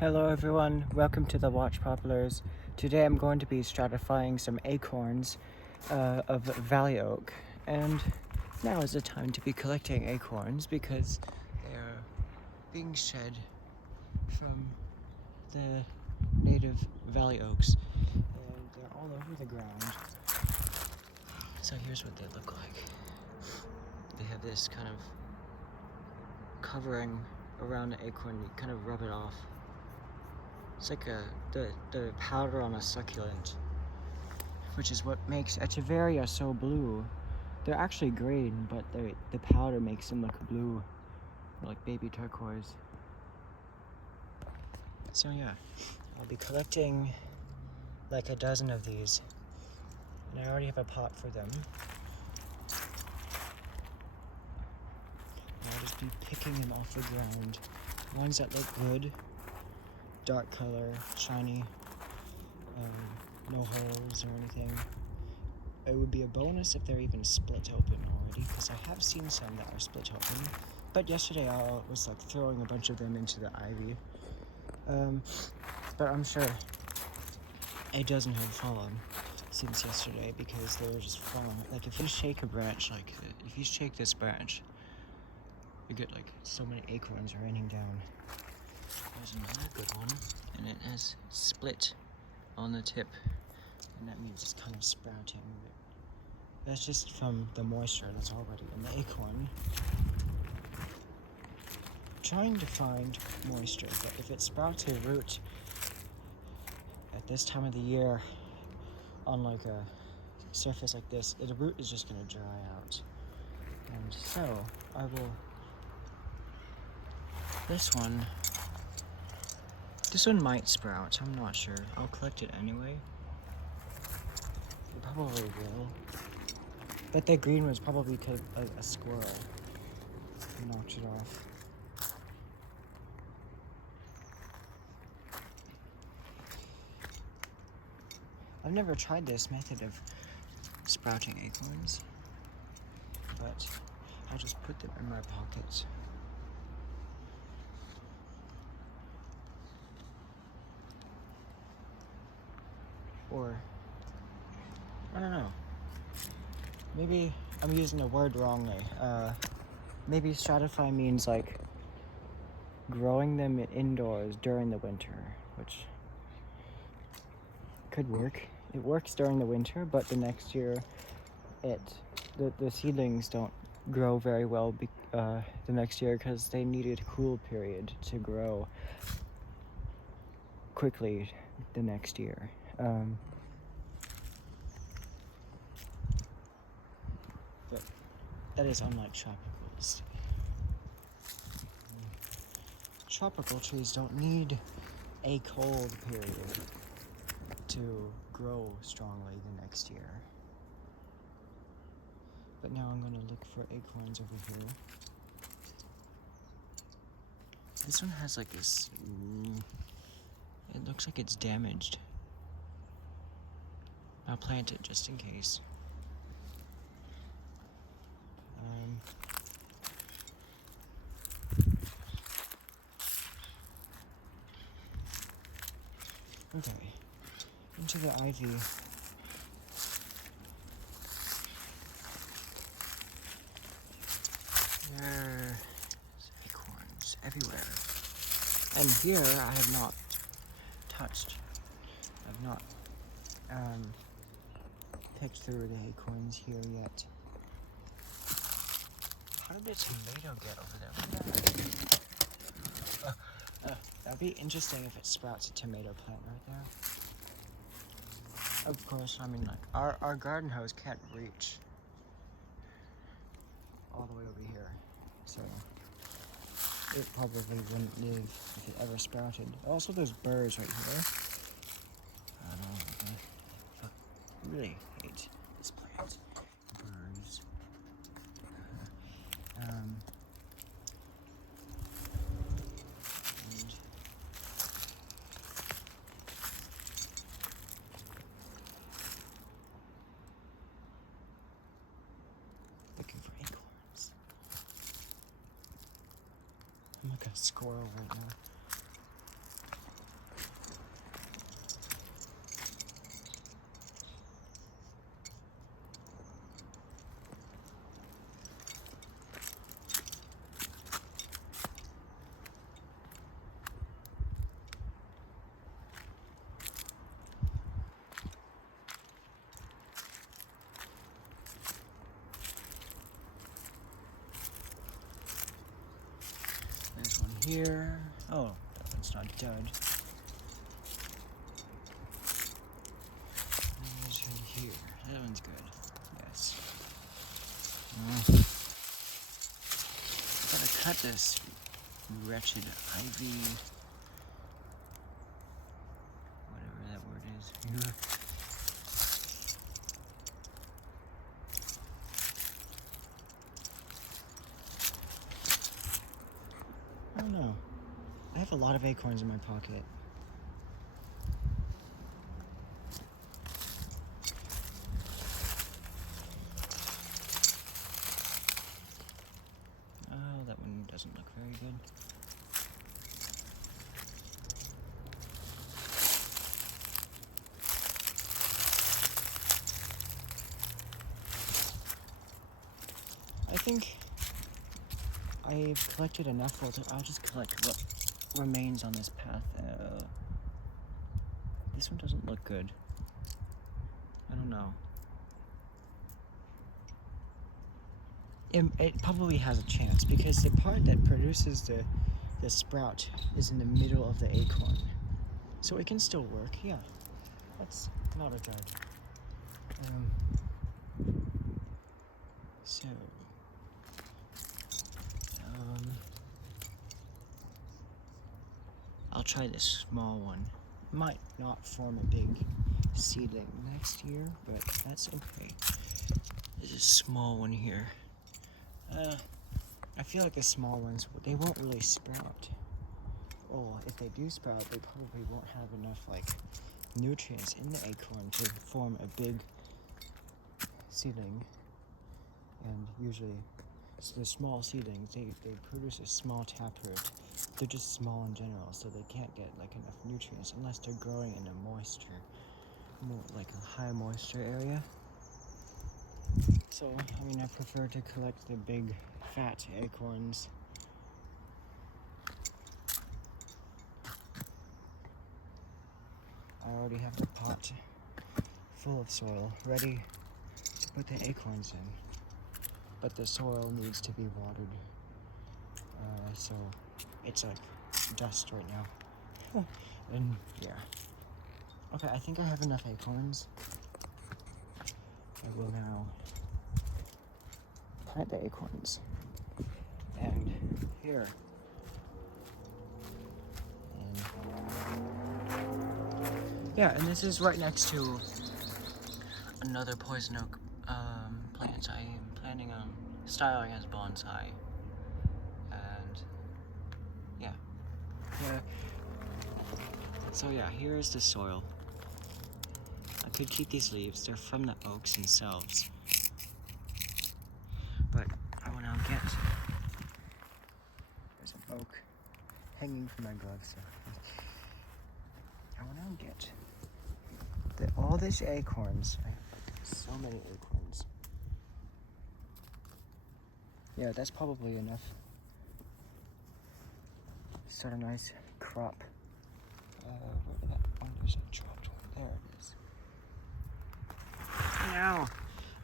Hello everyone, welcome to the Watch Poplars. Today I'm going to be stratifying some acorns of valley oak, and now is the time to be collecting acorns because they are being shed from the native valley oaks and they're all over the ground. So here's what they look like. They have this kind of covering around the acorn, you kind of rub it off. It's like the powder on a succulent, which is what makes Echeveria so blue. They're actually green, but the powder makes them look blue, like baby turquoise. So yeah, I'll be collecting like a dozen of these, and I already have a pot for them. And I'll just be picking them off the ground. Ones that look good, dark color, shiny, no holes or anything. It would be a bonus if they're even split open already, because I have seen some that are split open. But yesterday I was like throwing a bunch of them into the ivy. But I'm sure a dozen have fallen since yesterday because they were just falling. Like if you shake a branch, like if you shake this branch, you get like so many acorns raining down. There's another good one, and it has split on the tip, and that means it's kind of sprouting. That's just from the moisture that's already in the acorn. Trying to find moisture, but if it sprouts a root at this time of the year on like a surface like this, the root is just going to dry out. And so I will. This one might sprout. I'm not sure. I'll collect it anyway. It probably will. But the green was probably because a squirrel knocked it off. I've never tried this method of sprouting acorns, but I'll just put them in my pockets. Or, I don't know. Maybe I'm using the word wrongly. Maybe stratify means like growing them indoors during the winter, which could work. It works during the winter, but the next year the seedlings don't grow very well the next year because they needed a cool period to grow quickly the next year. But that is unlike tropicals. Tropical trees don't need a cold period to grow strongly the next year. But now I'm going to look for acorns over here. This one has like this, it looks like it's damaged. I'll plant it just in case. Okay, into the ivy. There's acorns everywhere. And here I have not touched. I've not picked through the acorns here yet. How did the tomato get over there? That'd be interesting if it sprouts a tomato plant right there. Of course, I mean, like, our garden hose can't reach all the way over here, so it probably wouldn't live if it ever sprouted. Also, there's birds right here. I don't know, I really hate this plant. Birds. Looking for acorns. I'm like a squirrel right now. here. Oh, that one's not dead. There's right here. That one's good. Yes. Gotta cut this wretched ivy. Whatever that word is. I don't know. I have a lot of acorns in my pocket. Oh, that one doesn't look very good. I think I've collected enough. I'll just collect what remains on this path. This one doesn't look good. I don't know. It probably has a chance because the part that produces the sprout is in the middle of the acorn. So it can still work, yeah. That's not a dud. So... I'll try this small one. Might not form a big seedling next year, but that's okay. There's a small one here. I feel like the small ones, they won't really sprout. Or if they do sprout, they probably won't have enough like nutrients in the acorn to form a big seedling. And usually, so the small seedlings, they produce a small taproot. They're just small in general, so they can't get like enough nutrients unless they're growing in a moisture, like a high moisture area. So, I mean, I prefer to collect the big, fat acorns. I already have the pot full of soil, ready to put the acorns in. But the soil needs to be watered. So, it's like dust right now. And, yeah. Okay, I think I have enough acorns. I will now plant the acorns. And here. And yeah, and this is right next to another poison oak plant I am planning on styling as bonsai. And yeah. So yeah, here is the soil. I could keep these leaves, they're from the oaks themselves. But I will now get, there's an oak hanging from my gloves. So I will now get all these acorns. I have so many acorns. Yeah, that's probably enough. Start a nice crop. Where did that one? There's a dropped one. There it is. Now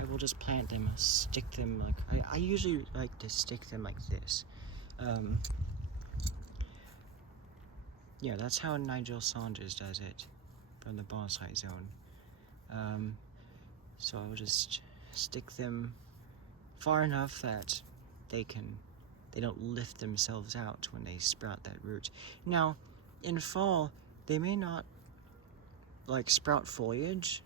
I will just plant them, stick them like I usually like to stick them like this. Yeah, that's how Nigel Saunders does it from the bonsai zone. So I will just stick them far enough that they don't lift themselves out when they sprout that root. Now, in fall, they may not like sprout foliage.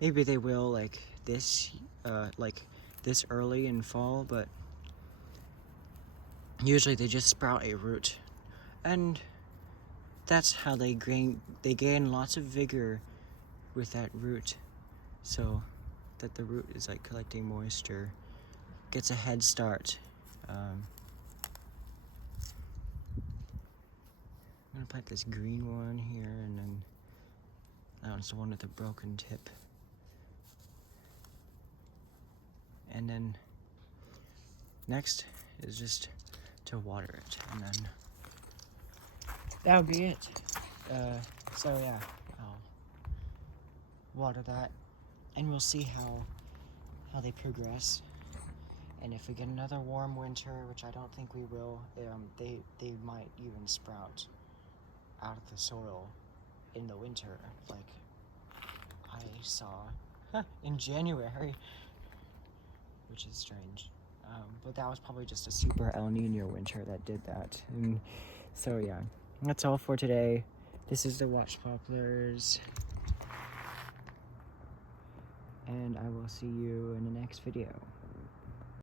Maybe they will like this early in fall, but usually they just sprout a root. And that's how they gain lots of vigor with that root, so that the root is like collecting moisture, gets a head start. I'm gonna plant this green one here, and then that one's the one with the broken tip. And then next is just to water it, and then that'll be it. So yeah, I'll water that, and we'll see how they progress. And if we get another warm winter, which I don't think we will, they might even sprout out of the soil in the winter, like I saw in January, which is strange. But that was probably just a super El Nino winter that did that. And so yeah, that's all for today. This is the Watch Poplars, and I will see you in the next video.